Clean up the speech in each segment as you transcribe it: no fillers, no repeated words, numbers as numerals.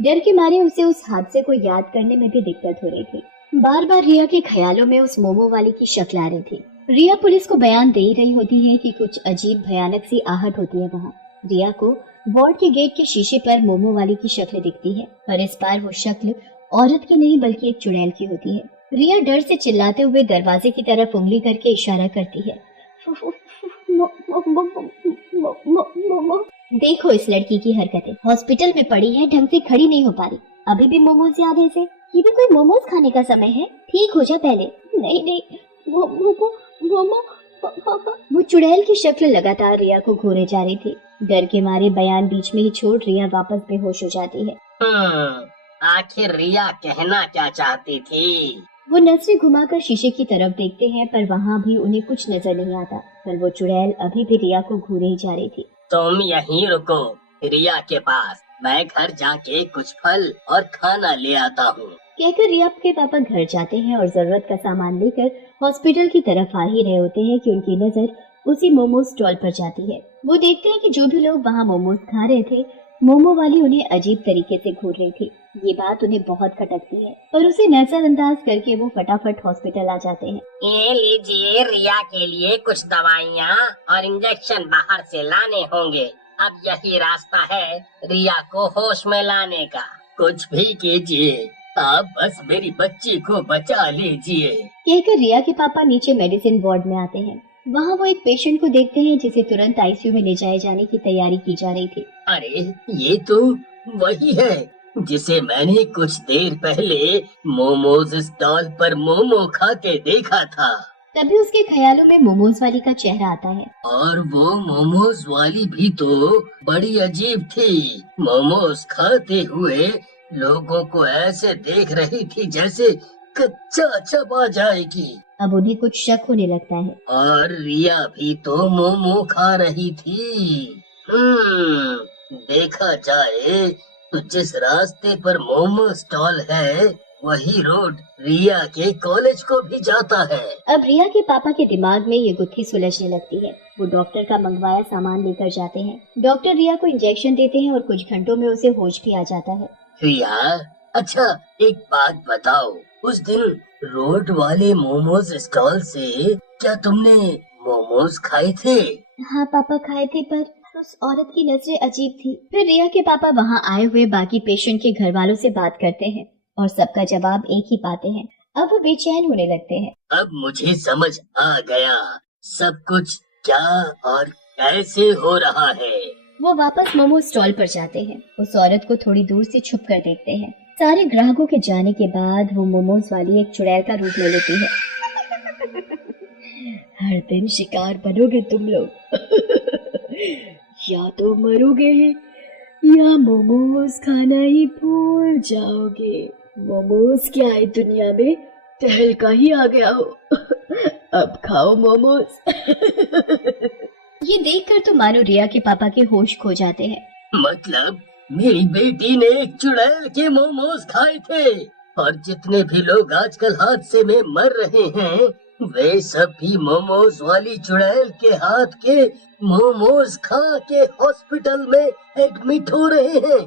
डर के मारे उसे उस हादसे को याद करने में भी दिक्कत हो रही थी। बार बार रिया के ख्यालों में उस मोमो वाली की शक्ल आ रही थी। रिया पुलिस को बयान दे रही होती है कि कुछ अजीब भयानक सी आहट होती है वहाँ। रिया को वार्ड के गेट के शीशे पर मोमो वाली की शक्ल दिखती है, पर इस बार वो शक्ल औरत की नहीं बल्कि एक चुड़ैल की होती है। रिया डर से चिल्लाते हुए दरवाजे की तरफ उंगली करके इशारा करती है। देखो इस लड़की की हरकतें, हॉस्पिटल में पड़ी है, ढंग से खड़ी नहीं हो पा रही, अभी भी मोमोज याद है इसे। ये भी कोई मोमोज खाने का समय है, ठीक हो जा पहले। नहीं नहीं, वो चुड़ैल की शक्ल लगातार रिया को घूरे जा रही थी। डर के मारे बयान बीच में ही छोड़ रिया वापस बेहोश हो जाती है। आखिर रिया कहना क्या चाहती थी? वो नजरें घुमाकर शीशे की तरफ देखते हैं, पर वहाँ भी उन्हें कुछ नजर नहीं आता। पर वो चुड़ैल अभी भी रिया को घूरे ही जा रही थी। तुम यहीं रुको रिया के पास, मैं घर जाके कुछ फल और खाना ले आता हूँ। कहकर रिया के पापा घर जाते हैं और जरूरत का सामान लेकर हॉस्पिटल की तरफ आ ही रहे होते हैं कि उनकी नजर उसी मोमोज स्टॉल पर जाती है। वो देखते हैं कि जो भी लोग वहाँ मोमोज खा रहे थे, मोमो वाली उन्हें अजीब तरीके से घूर रही थी। ये बात उन्हें बहुत खटकती है, पर उसे नजरअंदाज करके वो फटाफट हॉस्पिटल आ जाते हैं। ये लीजिए, रिया के लिए कुछ दवाइयाँ और इंजेक्शन बाहर से लाने होंगे। अब यही रास्ता है रिया को होश में लाने का। कुछ भी कीजिए, आप बस मेरी बच्ची को बचा लीजिए। कहकर रिया के पापा नीचे मेडिसिन वार्ड में आते हैं। वहाँ वो एक पेशेंट को देखते हैं जिसे तुरंत आईसीयू में ले जाए जाने की तैयारी की जा रही थी। अरे ये तो वही है जिसे मैंने कुछ देर पहले मोमोज स्टॉल पर मोमो खाते देखा था। तभी उसके ख्यालों में मोमोज वाली का चेहरा आता है। और वो मोमोज वाली भी तो बड़ी अजीब थी। मोमोज खाते हुए लोगों को ऐसे देख रही थी जैसे कच्चा चबा जाएगी। अब उन्हें कुछ शक होने लगता है। और रिया भी तो मोमो खा रही थी। देखा जाए तो जिस रास्ते पर मोमो स्टॉल है वही रोड रिया के कॉलेज को भी जाता है। अब रिया के पापा के दिमाग में ये गुत्थी सुलझने लगती है। वो डॉक्टर का मंगवाया सामान लेकर जाते हैं। डॉक्टर रिया को इंजेक्शन देते हैं और कुछ घंटों में उसे होश भी आ जाता है। रिया, अच्छा एक बात बताओ, उस दिन रोड वाले मोमोज स्टॉल से क्या तुमने मोमोज खाए थे? हाँ पापा, खाए थे, पर उस औरत की नजरें अजीब थी। फिर रिया के पापा वहाँ आए हुए बाकी पेशेंट के घर वालों से बात करते हैं और सबका जवाब एक ही पाते हैं। अब वो बेचैन होने लगते हैं। अब मुझे समझ आ गया सब कुछ क्या और कैसे हो रहा है। वो वापस मोमो स्टॉल पर जाते हैं। उस औरत को थोड़ी दूर से छुप कर देखते हैं। सारे ग्राहकों के जाने के बाद वो मोमोज वाली एक चुड़ैल का रूप ले लेती है। हर दिन शिकार बनोगे तुम लोग। या तो मरोगे या मोमोज खाना ही भूल जाओगे। मोमोज क्या है दुनिया में, तहलका ही आ गया हो। अब खाओ मोमोज। ये देखकर तो मानो रिया के पापा के होश खो जाते हैं। मतलब मेरी बेटी ने एक चुड़ैल के मोमोज खाए थे और जितने भी लोग आजकल हादसे में मर रहे हैं वे सब भी मोमोज वाली चुड़ैल के हाथ के मोमोज खा के हॉस्पिटल में एडमिट हो रहे हैं।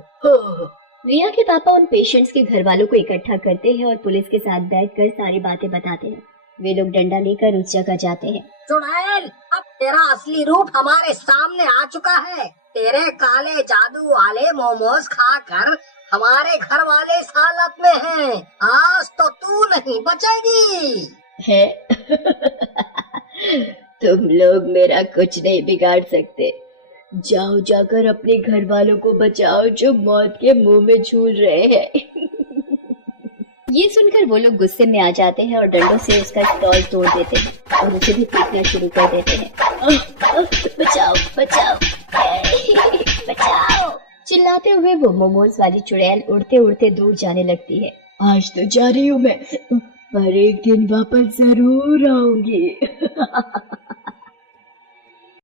रिया के पापा उन पेशेंट्स के घर वालों को इकट्ठा करते हैं और पुलिस के साथ बैठकर सारी बातें बताते हैं। वे लोग डंडा लेकर उस जगह जाते हैं। चुड़ैल, अब तेरा असली रूप हमारे सामने आ चुका है। तेरे काले जादू वाले मोमोज खाकर हमारे घर वाले इस हालत में हैं। आज तो तू नहीं बचेगी। है तुम लोग मेरा कुछ नहीं बिगाड़ सकते। जाओ जाकर अपने घर वालों को बचाओ जो मौत के मुंह में झूल रहे हैं। ये सुनकर वो लोग गुस्से में आ जाते हैं और डंडों से उसका स्टॉल तोड़ देते हैं और उसे भी पीटना शुरू कर देते हैं। बचाओ बचाओ बचाओ, चिल्लाते हुए वो मोमोज वाली चुड़ैल उड़ते उड़ते दूर जाने लगती है। आज तो जा रही हूँ मैं, पर एक दिन वापस जरूर आऊंगी।